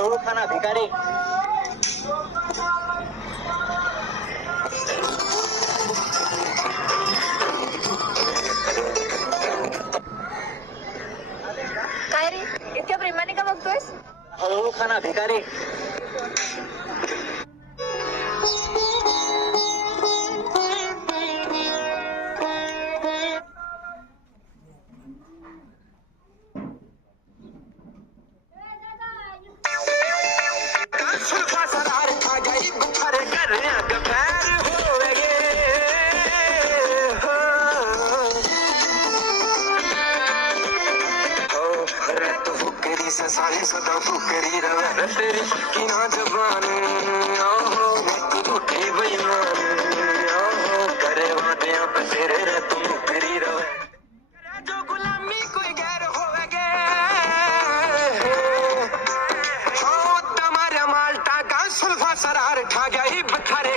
हळूहळू खाना भिकारी। काय रे इतक्या प्रेमाने का बघतोयस? हळूहळू खाना भिकारी। सारी सदा फुकरी रवे तेरी पक्की ना जबान झूठी बेईमान करे वादे तेरे रे तू मुकरी रवे जो गुलामी कोई गैर होवेगे हो तुम्हारे माल्टा का सुल्फा सरार खा गया बखारे